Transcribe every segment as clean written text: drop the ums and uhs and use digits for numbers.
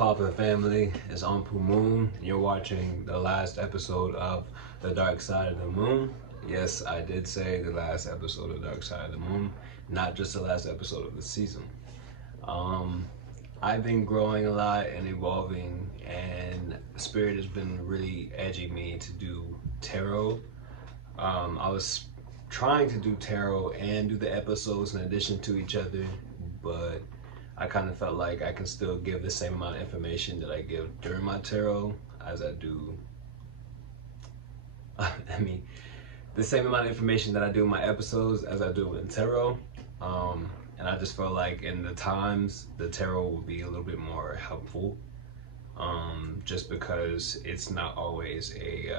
poppin' family? It's Anpu Moon, and you're watching the last episode of The Dark Side of the Moon. Yes, I did say the last episode of Dark Side of the Moon, not just the last episode of the season. I've been growing a lot and evolving, and Spirit has been really edging me to do tarot. I was trying to do tarot and do the episodes in addition to each other, but I kind of felt like I can still give the same amount of information that I give during my tarot as I do. The same amount of information that I do in my episodes as I do in tarot. And I just felt like in the times, the tarot would be a little bit more helpful. Just because it's not always a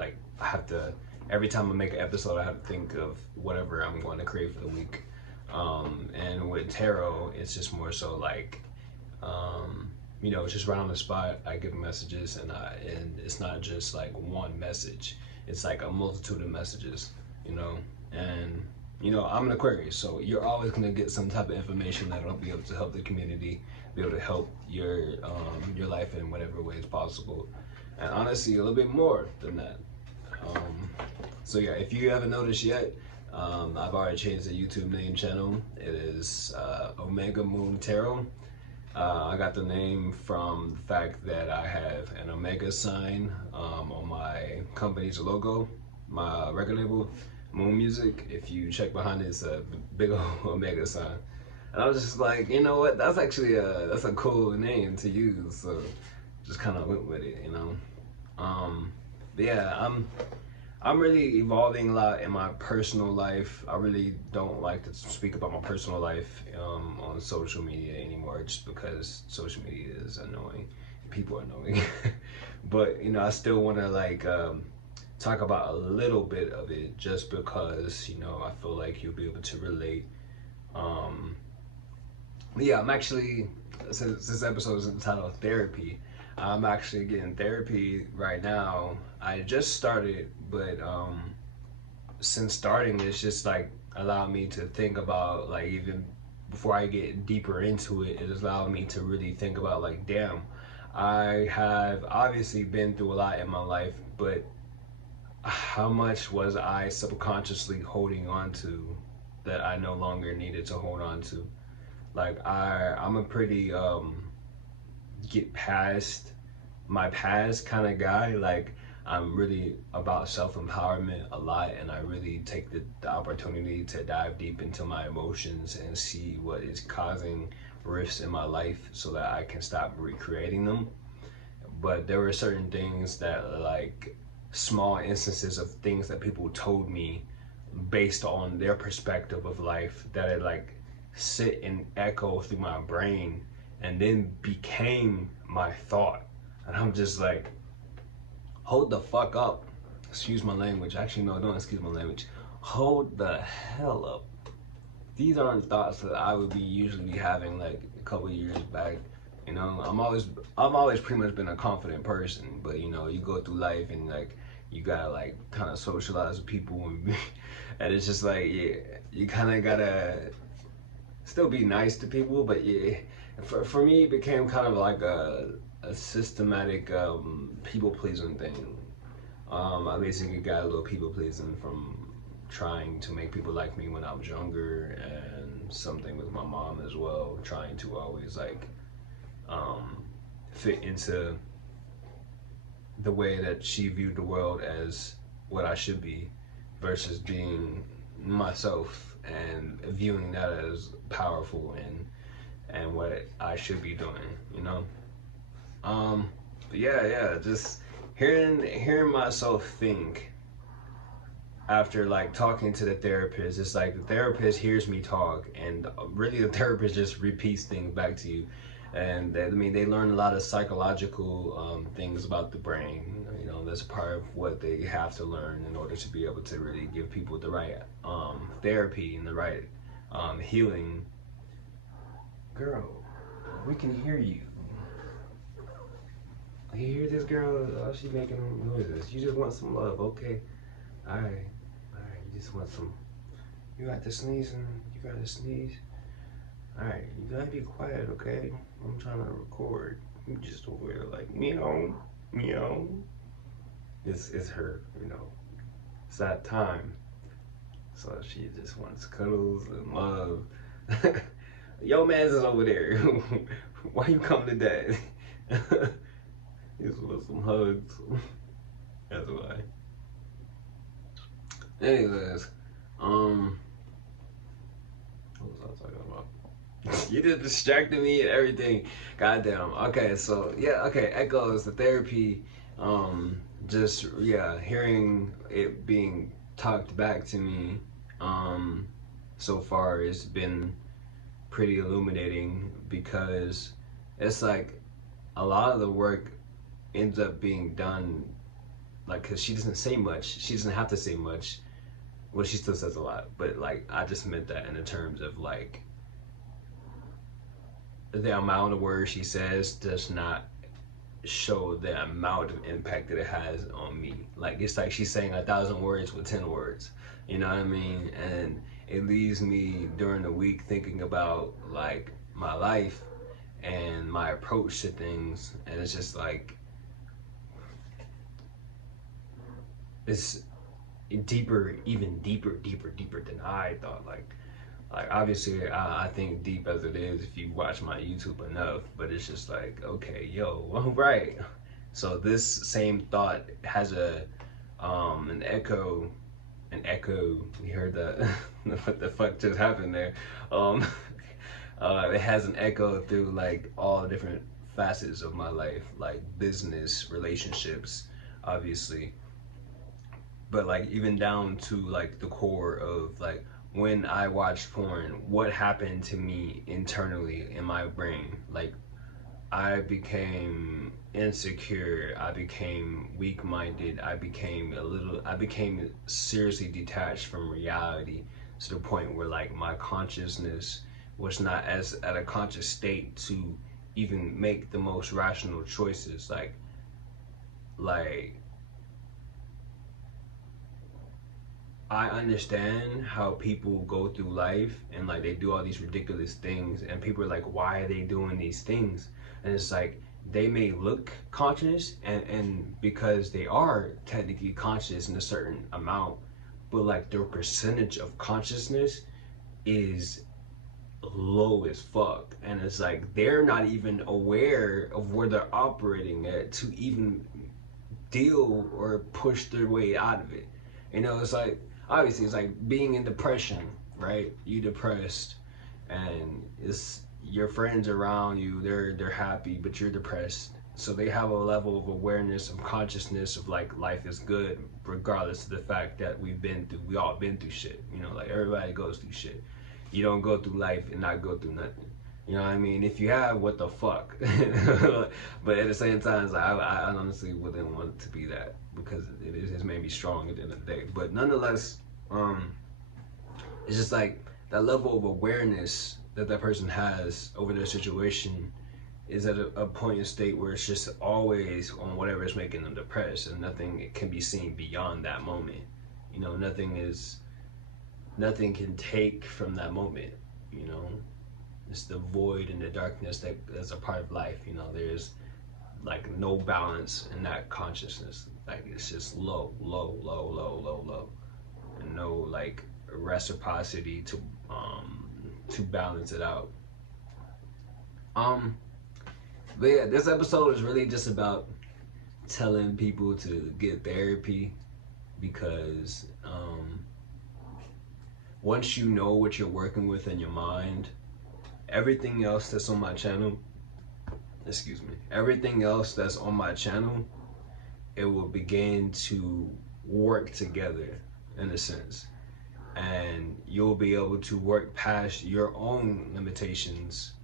I have to, every time I make an episode, I have to think of whatever I'm going to create for the week. And with tarot, it's just more so like, it's just right on the spot. I give messages, and it's not just like one message. It's like a multitude of messages, and I'm an Aquarius, so you're always gonna get some type of information that'll be able to help the community, be able to help your life in whatever way is possible, and honestly, a little bit more than that. So yeah, if you haven't noticed yet, I've already changed the YouTube name channel. It is Omega Moon Tarot. I got the name from the fact that I have an Omega sign on my company's logo, my record label, MOONMUSIC. If you check behind it, it's a big old Omega sign. And I was just like, you know what? That's actually that's a cool name to use. So just kind of went with it, But yeah, I'm really evolving a lot in my personal life. I really don't like to speak about my personal life on social media anymore, just because social media is annoying. People are annoying. But I still want to talk about a little bit of it, just because I feel like you'll be able to relate. Yeah, I'm actually, since this episode is entitled Therapy, I'm actually getting therapy right now. I just started, but since starting, it's just like allowed me to think about, like, even before I get deeper into it, it has allowed me to really think about, like, damn, I have obviously been through a lot in my life, but how much was I subconsciously holding on to that I no longer needed to hold on to? Like, I'm a pretty get past my past kind of guy. Like, I'm really about self-empowerment a lot, and I really take the opportunity to dive deep into my emotions and see what is causing rifts in my life so that I can stop recreating them. But there were certain things that, like, small instances of things that people told me based on their perspective of life, that it like sit and echo through my brain and then became my thought. And I'm just like, hold the fuck up. Excuse my language. Actually, no, don't excuse my language. Hold the hell up. These aren't thoughts that I would be usually having like a couple years back. I've always pretty much been a confident person, but you go through life and like you gotta like kind of socialize with people, and it's just like, yeah, you kind of gotta still be nice to people, but yeah, for me it became kind of like a systematic people pleasing thing. I basically got a little people pleasing from trying to make people like me when I was younger, and something with my mom as well, trying to always like fit into the way that she viewed the world as what I should be, versus being myself and viewing that as powerful and what I should be doing, But yeah, just hearing myself think after like talking to the therapist. It's like the therapist hears me talk, and really the therapist just repeats things back to you. And they learn a lot of psychological things about the brain. That's part of what they have to learn in order to be able to really give people the right therapy and the right healing. Girl, we can hear you. You hear this girl? Oh, she making noises. You just want some love, okay? All right. You just want some. You got to sneeze. Alright, you gotta be quiet, okay? I'm trying to record. You just over there like meow, meow. It's her, you know. It's that time. So she just wants cuddles and love. Yo, man's is over there. Why you come to dad? He just wants some hugs. That's why. Anyways, what was I talking about? You just distracted me and everything. Goddamn. Okay, so yeah, okay, echoes, the therapy, just yeah, hearing it being talked back to me, so far has been pretty illuminating because it's like a lot of the work ends up being done like because she doesn't say much. She doesn't have to say much. Well, she still says a lot, but like I just meant that in the terms of like the amount of words she says does not show the amount of impact that it has on me. Like it's like she's saying 1,000 words with 10 words. You know what I mean? And it leaves me during the week thinking about like my life and my approach to things, and it's just like it's deeper, even deeper than I thought. Like obviously, I think deep as it is if you watch my YouTube enough, but it's just like, okay, yo, all right. So this same thought has an echo, an echo. You heard that? What the fuck just happened there? Um, it has an echo through like all the different facets of my life, like business, relationships, obviously, but like even down to like the core of like when I watched porn, what happened to me internally in my brain. Like I became insecure, I became weak-minded, I became seriously detached from reality to the point where like my consciousness was not as at a conscious state to even make the most rational choices. Like I understand how people go through life and like they do all these ridiculous things and people are like, why are they doing these things? And it's like they may look conscious and because they are technically conscious in a certain amount, but like their percentage of consciousness is low as fuck. And it's like they're not even aware of where they're operating at to even deal or push their way out of it. You know, it's like obviously it's like being in depression, right? You depressed and it's your friends around you, they're happy, but you're depressed. So they have a level of awareness of consciousness of like life is good, regardless of the fact that we all been through shit. You know, like everybody goes through shit. You don't go through life and not go through nothing. You know what I mean? If you have, what the fuck? But at the same time, it's like, I honestly wouldn't want it to be that because it's made me strong at the end of the day. But nonetheless, it's just like that level of awareness that that person has over their situation is at a point in state where it's just always on whatever is making them depressed, and nothing can be seen beyond that moment. You know, nothing can take from that moment. You know, it's the void and the darkness that's a part of life. You know, there's like no balance in that consciousness. Like it's just low, and no like reciprocity to balance it out. Um, but yeah, this episode is really just about telling people to get therapy because once you know what you're working with in your mind, everything else that's on my channel, excuse me, everything else that's on my channel, it will begin to work together in a sense. And you'll be able to work past your own limitations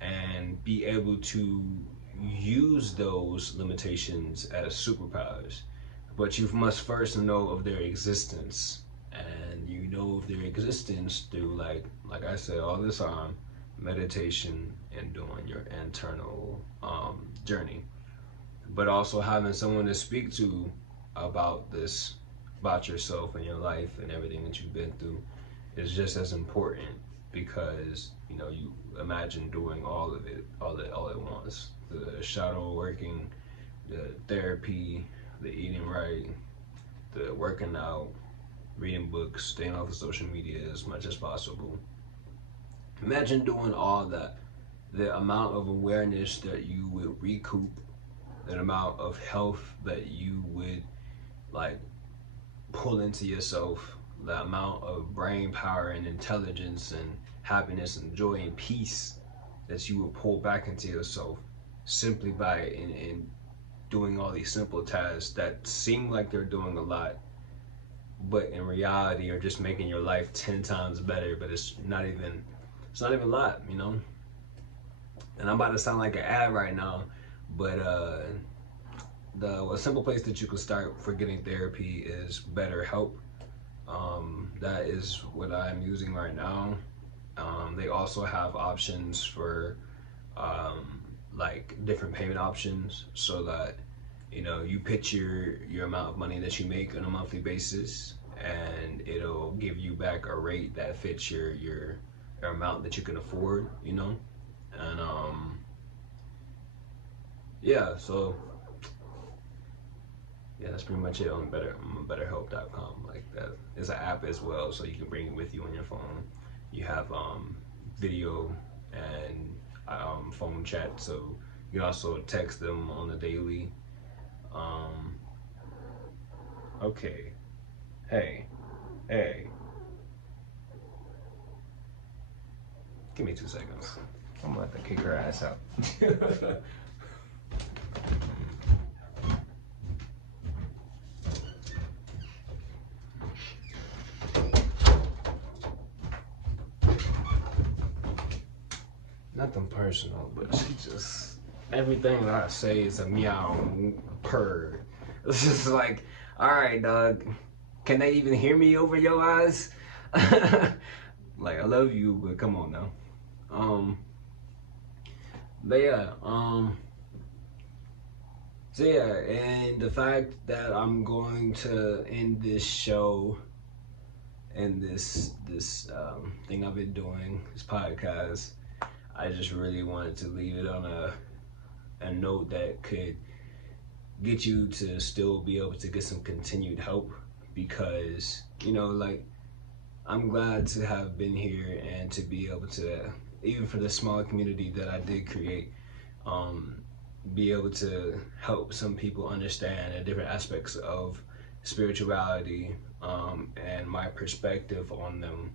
and be able to use those limitations as superpowers. But you must first know of their existence. And you know of their existence through like I said all the time, meditation and doing your internal journey. But also having someone to speak to about yourself and your life and everything that you've been through is just as important because you know, you imagine doing all of it all at once: the shadow working, the therapy, the eating right, the working out, reading books, staying off of social media as much as possible. Imagine doing all that. The amount of awareness that you would recoup, the amount of health that you would like pull into yourself, the amount of brain power and intelligence and happiness and joy and peace that you will pull back into yourself simply by in doing all these simple tasks that seem like they're doing a lot, but in reality are just making your life 10 times better. But it's not even a lot, you know. And I'm about to sound like an ad right now, but a simple place that you can start for getting therapy is BetterHelp. That is what I'm using right now. They also have options for like different payment options, so that you know, you pitch your amount of money that you make on a monthly basis, and it'll give you back a rate that fits your amount that you can afford, you know. And yeah, so yeah, that's pretty much it on BetterHelp.com. Like, that is an app as well, so you can bring it with you on your phone. You have video and phone chat, so you can also text them on the daily. Okay, hey, give me 2 seconds. I'm gonna have to kick her ass out. Nothing personal, but she just, everything that I say is a meow purr. It's just like, all right, dog, can they even hear me over your eyes? Like, I love you, but come on now. But yeah, so yeah, and the fact that I'm going to end this show and this thing I've been doing, this podcast, I just really wanted to leave it on a note that could get you to still be able to get some continued help, because you know, like, I'm glad to have been here and to be able to, even for the small community that I did create, be able to help some people understand the different aspects of spirituality, and my perspective on them,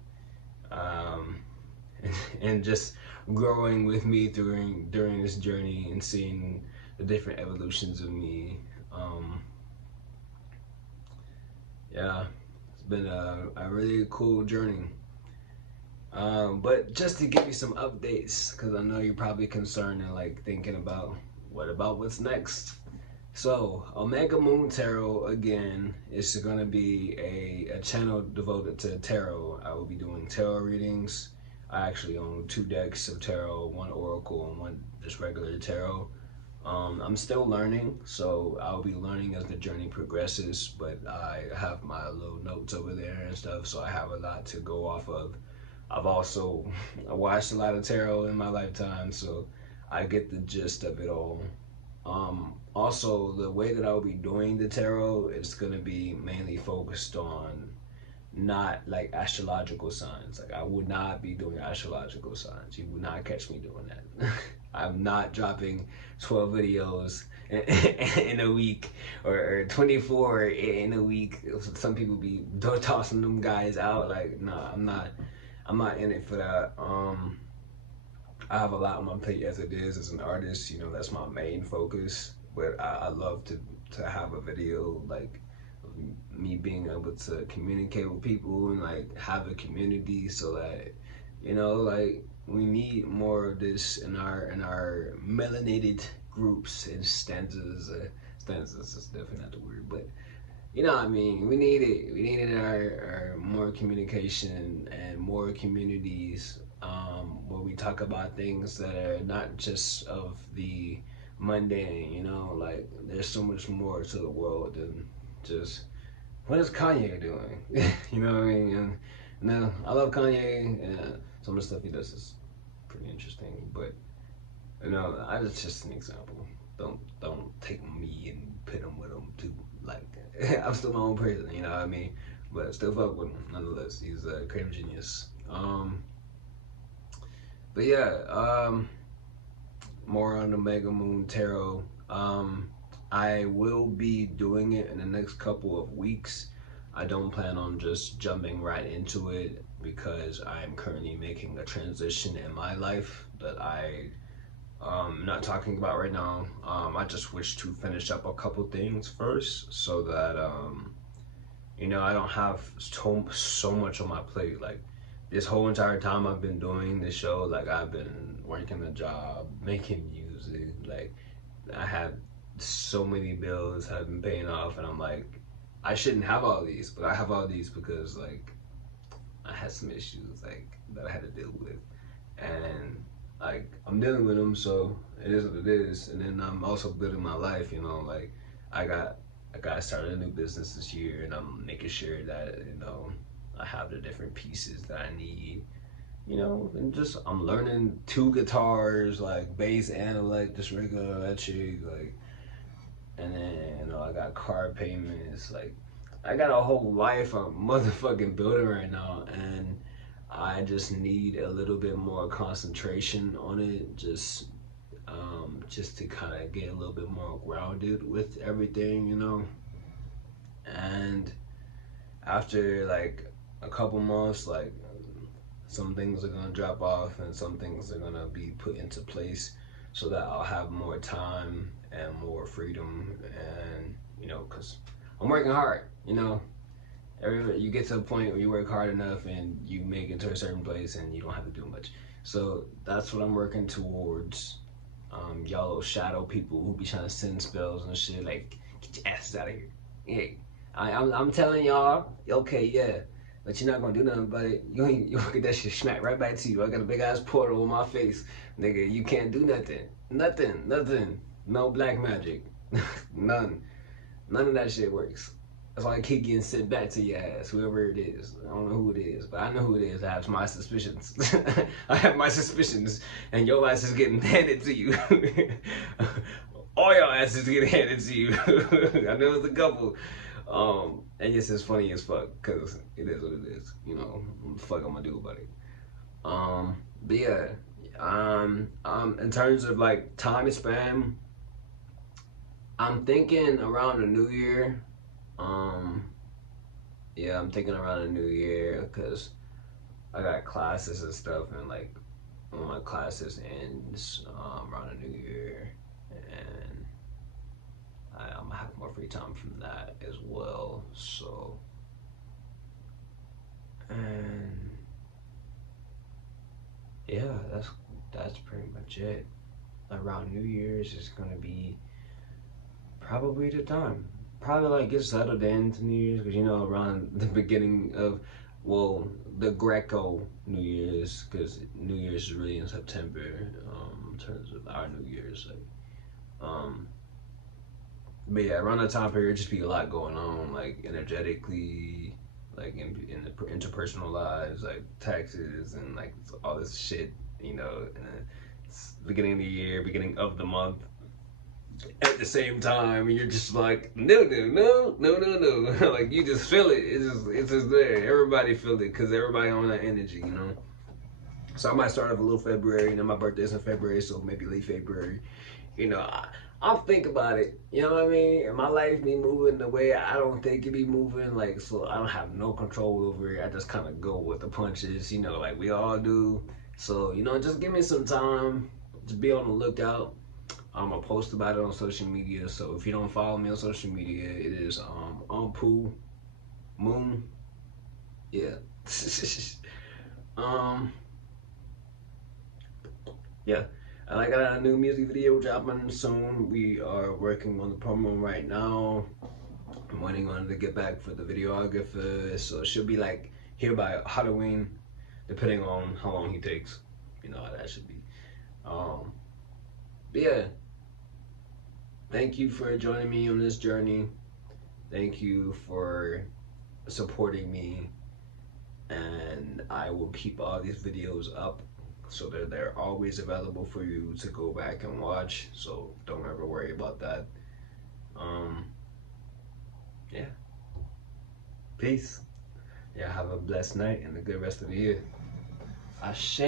and just growing with me during this journey and seeing the different evolutions of me. Yeah, it's been a really cool journey. But just to give you some updates, because I know you're probably concerned and like thinking about what's next. So Omega Moon Tarot, again, is going to be a channel devoted to tarot. I will be doing tarot readings. I actually own 2 decks of tarot, 1 oracle and 1 just regular tarot. I'm still learning, so I'll be learning as the journey progresses, but I have my little notes over there and stuff, so I have a lot to go off of. I've also watched a lot of tarot in my lifetime, so I get the gist of it all. Also, the way that I'll be doing the tarot is going to be mainly focused on not like astrological signs. Like, I would not be doing astrological signs. You would not catch me doing that. I'm not dropping 12 videos in a week, or 24 in a week. Some people be tossing them guys out. Like, no, I'm not in it for that. I have a lot on my plate as it is as an artist. You know, that's my main focus. But I love to have a video like me being able to communicate with people and like have a community, so that, you know, like, we need more of this in our melanated groups and stanzas. Stanzas is definitely not the word, but you know what I mean. We need it. We need it in our more communication and more communities, where we talk about things that are not just of the mundane. You know, like, there's so much more to the world than just, what is Kanye doing? You know what I mean? And no, I love Kanye. Some of the stuff he does is pretty interesting, but it's just an example. Don't take me and pit him with him too. Like I'm still my own person, you know what I mean? But still fuck with him nonetheless. He's a creative genius. But yeah, more on the Mega Moon Tarot. I will be doing it in the next couple of weeks. I don't plan on just jumping right into it because I'm currently making a transition in my life that I'm not talking about right now. I just wish to finish up a couple things first so that I don't have so much on my plate. Like this whole entire time I've been doing this show, like I've been working a job, making music, like I have so many bills I've been paying off, and I'm like, I shouldn't have all these, but I have all these because like I had some issues like that I had to deal with, and like I'm dealing with them, so it is what it is. And then I'm also building my life, like I got started a new business this year, and I'm making sure that I have the different pieces that I need, and just I'm learning 2 guitars, like bass and just regular electric, like, and then I got car payments, like I got a whole life I'm motherfucking building right now, and I just need a little bit more concentration on it, just to kind of get a little bit more grounded with everything, and after like a couple months, like some things are gonna drop off and some things are gonna be put into place so that I'll have more time and more freedom, and because I'm working hard, you get to a point where you work hard enough and you make it to a certain place and you don't have to do much. So that's what I'm working towards. Y'all little shadow people who be trying to send spells and shit, like, get your asses out of here. Yeah, I'm telling y'all, okay, yeah, but you're not gonna do nothing about it. You gonna get that shit smacked right back to you. I got a big ass portal on my face, nigga. You can't do nothing. No black magic, none of that shit works. That's why I keep getting sent back to your ass, whoever it is. I don't know who it is, but I know who it is. I have my suspicions. I have my suspicions, and your ass is getting handed to you. All your asses getting handed to you. I know it's a couple. And yes, it's funny as fuck, because it is what it is. What the fuck I'm gonna do about it? But yeah, in terms of like time span, I'm thinking around the new year. Yeah, I'm thinking around the new year because I got classes and stuff, and like one of my classes ends around the new year, and I'm gonna have more free time from that as well. So, and yeah, that's pretty much it. Around New Year's is gonna be probably the time. Probably like get settled into New Year's, because around the beginning of, well, the Greco New Year's, because New Year's is really in September, in terms of our New Year's, like, but yeah, around that time period just be a lot going on, like energetically, like in the interpersonal lives, like taxes and like all this shit, and it's beginning of the year, beginning of the month, at the same time, and you're just like, no, like you just feel it. It's just there. Everybody feel it because everybody on that energy, So I might start off a little February, and then my birthday's in February, so maybe late February. I'll think about it. You know what I mean? And my life be moving the way I don't think it be moving, like, so I don't have no control over it. I just kind of go with the punches, like we all do. So just give me some time. Just be on the lookout. I'm gonna post about it on social media. So if you don't follow me on social media, it is Anpu Moon. Yeah. Yeah. And I got a new music video dropping soon. We are working on the promo right now. I'm waiting on it to get back for the videographer. So it should be like here by Halloween, depending on how long he takes. How that should be. But yeah. Thank you for joining me on this journey. Thank you for supporting me. and I will keep all these videos up so that they're always available for you to go back and watch. So don't ever worry about that. Yeah. Peace. Yeah, have a blessed night and a good rest of the year. Ashe.